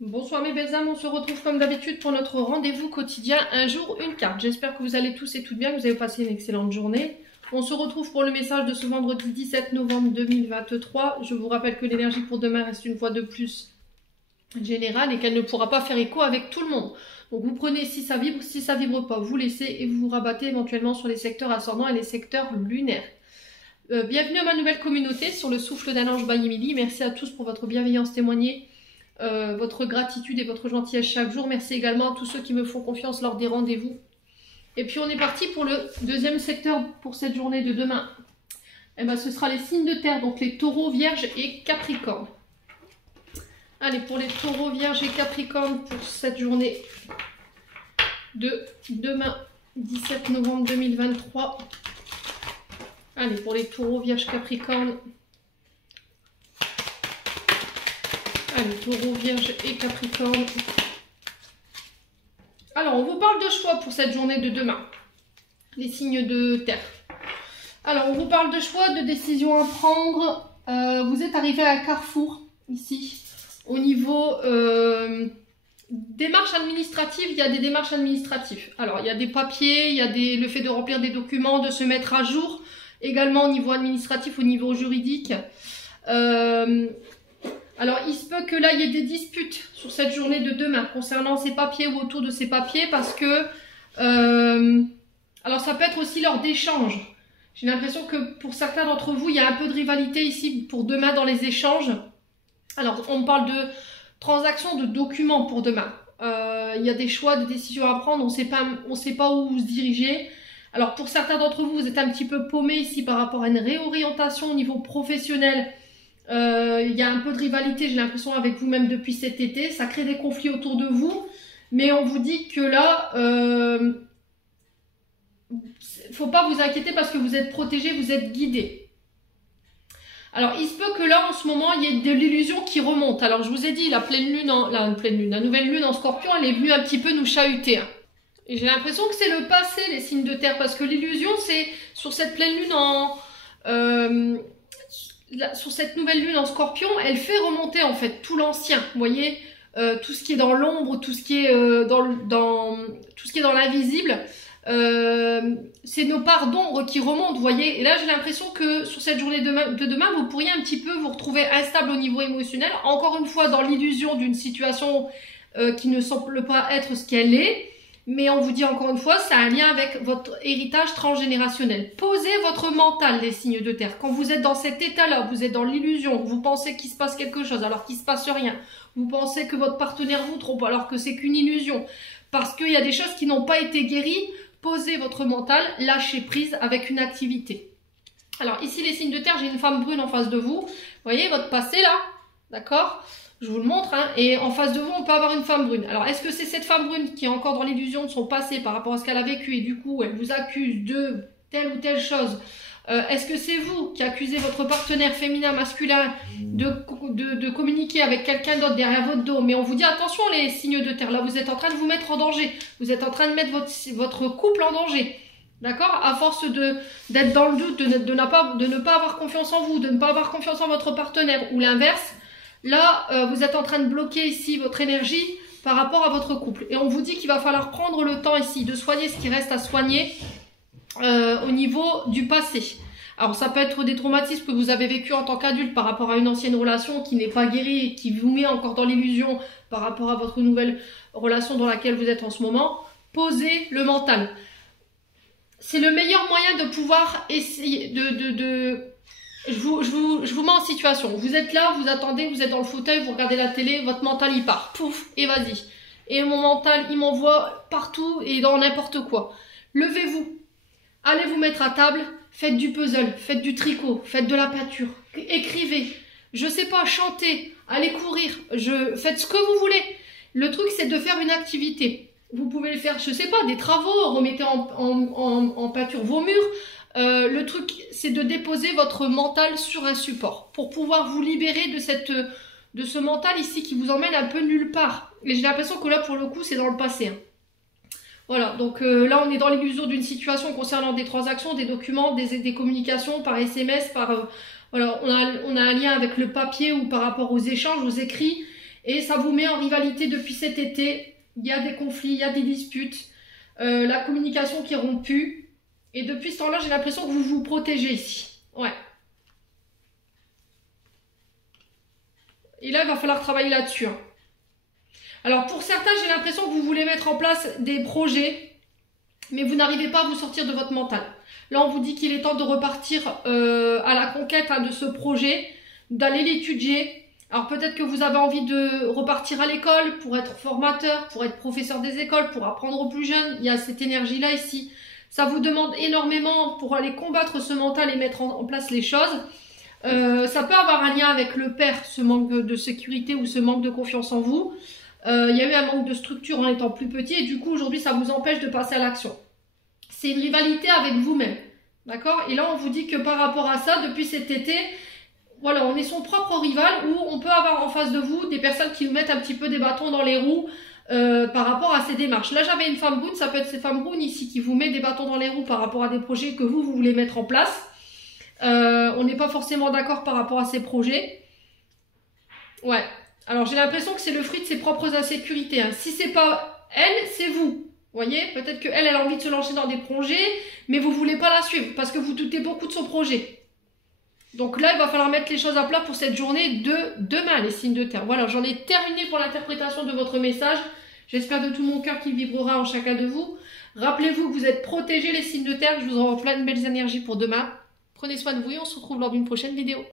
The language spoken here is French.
Bonsoir mes belles âmes, on se retrouve comme d'habitude pour notre rendez-vous quotidien, un jour, une carte. J'espère que vous allez tous et toutes bien, que vous avez passé une excellente journée. On se retrouve pour le message de ce vendredi 17 novembre 2023. Je vous rappelle que l'énergie pour demain reste une fois de plus générale et qu'elle ne pourra pas faire écho avec tout le monde. Donc vous prenez si ça vibre pas, vous laissez et vous vous rabattez éventuellement sur les secteurs ascendants et les secteurs lunaires. Bienvenue à ma nouvelle communauté sur le souffle d'un ange by Emily. Merci à tous pour votre bienveillance témoignée. Votre gratitude et votre gentillesse chaque jour. Merci également à tous ceux qui me font confiance lors des rendez-vous. Et puis on est parti pour le deuxième secteur pour cette journée de demain. Et ben, ce sera les signes de terre, donc les taureaux, vierges et capricornes. Allez, pour les taureaux, vierges et capricornes pour cette journée de demain 17 novembre 2023. Allez, pour les taureaux, vierges, capricornes. Allez, taureau, vierge et capricorne. Alors, on vous parle de choix pour cette journée de demain. Les signes de terre. Alors, on vous parle de choix, de décisions à prendre. Vous êtes arrivé à un carrefour, ici. Au niveau démarches administratives, il y a des démarches administratives. Alors, il y a des papiers, il y a le fait de remplir des documents, de se mettre à jour. Également au niveau administratif, au niveau juridique. Alors, il se peut que là, il y ait des disputes sur cette journée de demain concernant ces papiers ou autour de ces papiers parce que... alors, ça peut être aussi lors d'échanges. J'ai l'impression que pour certains d'entre vous, il y a un peu de rivalité ici pour demain dans les échanges. Alors, on parle de transactions de documents pour demain. Il y a des choix, des décisions à prendre, on sait pas où se diriger. Alors, pour certains d'entre vous, vous êtes un petit peu paumé ici par rapport à une réorientation au niveau professionnel. Il y a un peu de rivalité, j'ai l'impression, avec vous-même depuis cet été. Ça crée des conflits autour de vous. Mais on vous dit que là, faut pas vous inquiéter parce que vous êtes protégé, vous êtes guidé. Alors, il se peut que là, en ce moment, il y ait de l'illusion qui remonte. Alors, je vous ai dit, la nouvelle lune en Scorpion, elle est venue un petit peu nous chahuter. Hein. Et j'ai l'impression que c'est le passé, les signes de terre, parce que l'illusion, c'est sur cette pleine lune sur cette nouvelle lune en Scorpion, elle fait remonter en fait tout l'ancien. Vous voyez, tout ce qui est dans l'ombre, tout ce qui est tout ce qui est dans l'invisible, c'est nos parts d'ombre qui remontent. Vous voyez, et là j'ai l'impression que sur cette journée de demain, vous pourriez un petit peu vous retrouver instable au niveau émotionnel. Encore une fois, dans l'illusion d'une situation qui ne semble pas être ce qu'elle est. Mais on vous dit encore une fois, ça a un lien avec votre héritage transgénérationnel. Posez votre mental, les signes de terre. Quand vous êtes dans cet état-là, vous êtes dans l'illusion, vous pensez qu'il se passe quelque chose alors qu'il ne se passe rien. Vous pensez que votre partenaire vous trompe alors que c'est qu'une illusion. Parce qu'il y a des choses qui n'ont pas été guéries. Posez votre mental, lâchez prise avec une activité. Alors ici, les signes de terre, j'ai une femme brune en face de vous. Vous voyez votre passé là, d'accord ? Je vous le montre, hein, et en face de vous, on peut avoir une femme brune. Alors, est-ce que c'est cette femme brune qui est encore dans l'illusion de son passé par rapport à ce qu'elle a vécu et du coup, elle vous accuse de telle ou telle chose? Est-ce que c'est vous qui accusez votre partenaire féminin, masculin de communiquer avec quelqu'un d'autre derrière votre dos? Mais on vous dit, attention les signes de terre, là, vous êtes en train de vous mettre en danger. Vous êtes en train de mettre votre couple en danger. D'accord? À force d'être dans le doute, de ne pas avoir confiance en vous, de ne pas avoir confiance en votre partenaire ou l'inverse. Là, vous êtes en train de bloquer ici votre énergie par rapport à votre couple. Et on vous dit qu'il va falloir prendre le temps ici de soigner ce qui reste à soigner au niveau du passé. Alors ça peut être des traumatismes que vous avez vécu en tant qu'adulte par rapport à une ancienne relation qui n'est pas guérie et qui vous met encore dans l'illusion par rapport à votre nouvelle relation dans laquelle vous êtes en ce moment. Posez le mental. C'est le meilleur moyen de pouvoir essayer Je vous mets en situation. Vous êtes là, vous attendez, vous êtes dans le fauteuil, vous regardez la télé, votre mental il part. Pouf, et vas-y. Et mon mental, il m'envoie partout et dans n'importe quoi. Levez-vous. Allez vous mettre à table, faites du puzzle, faites du tricot, faites de la peinture, écrivez. Je sais pas, chantez, allez courir, faites ce que vous voulez. Le truc, c'est de faire une activité. Vous pouvez le faire, je sais pas, des travaux, remettez en peinture vos murs. Le truc, c'est de déposer votre mental sur un support pour pouvoir vous libérer de ce mental ici qui vous emmène un peu nulle part. Et j'ai l'impression que là, pour le coup, c'est dans le passé. Hein. Voilà, donc là, on est dans l'illusion d'une situation concernant des transactions, des documents, des communications par SMS, voilà, on a un lien avec le papier ou par rapport aux échanges, aux écrits. Et ça vous met en rivalité depuis cet été. Il y a des conflits, il y a des disputes, la communication qui est rompue. Et depuis ce temps-là, j'ai l'impression que vous vous protégez ici. Ouais. Et là, il va falloir travailler là-dessus. Hein. Alors, pour certains, j'ai l'impression que vous voulez mettre en place des projets, mais vous n'arrivez pas à vous sortir de votre mental. Là, on vous dit qu'il est temps de repartir à la conquête de ce projet, d'aller l'étudier. Alors, peut-être que vous avez envie de repartir à l'école pour être formateur, pour être professeur des écoles, pour apprendre aux plus jeunes. Il y a cette énergie-là ici. Ça vous demande énormément pour aller combattre ce mental et mettre en place les choses. Ça peut avoir un lien avec le père, ce manque de sécurité ou ce manque de confiance en vous. Il y a eu un manque de structure en étant plus petit et du coup aujourd'hui ça vous empêche de passer à l'action. C'est une rivalité avec vous-même, d'accord? Et là on vous dit que par rapport à ça, depuis cet été, voilà, on est son propre rival où on peut avoir en face de vous des personnes qui nous mettent un petit peu des bâtons dans les roues par rapport à ces démarches. Là j'avais une femme brune, ça peut être cette femme brune ici qui vous met des bâtons dans les roues par rapport à des projets que vous voulez mettre en place. On n'est pas forcément d'accord par rapport à ces projets. Ouais. Alors j'ai l'impression que c'est le fruit de ses propres insécurités. Hein. Si c'est pas elle, c'est vous. Vous voyez, peut-être qu'elle a envie de se lancer dans des projets, mais vous voulez pas la suivre parce que vous doutez beaucoup de son projet. Donc là, il va falloir mettre les choses à plat pour cette journée de demain, les signes de terre. Voilà, j'en ai terminé pour l'interprétation de votre message. J'espère de tout mon cœur qu'il vibrera en chacun de vous. Rappelez-vous que vous êtes protégés, les signes de terre. Je vous envoie plein de belles énergies pour demain. Prenez soin de vous et on se retrouve lors d'une prochaine vidéo.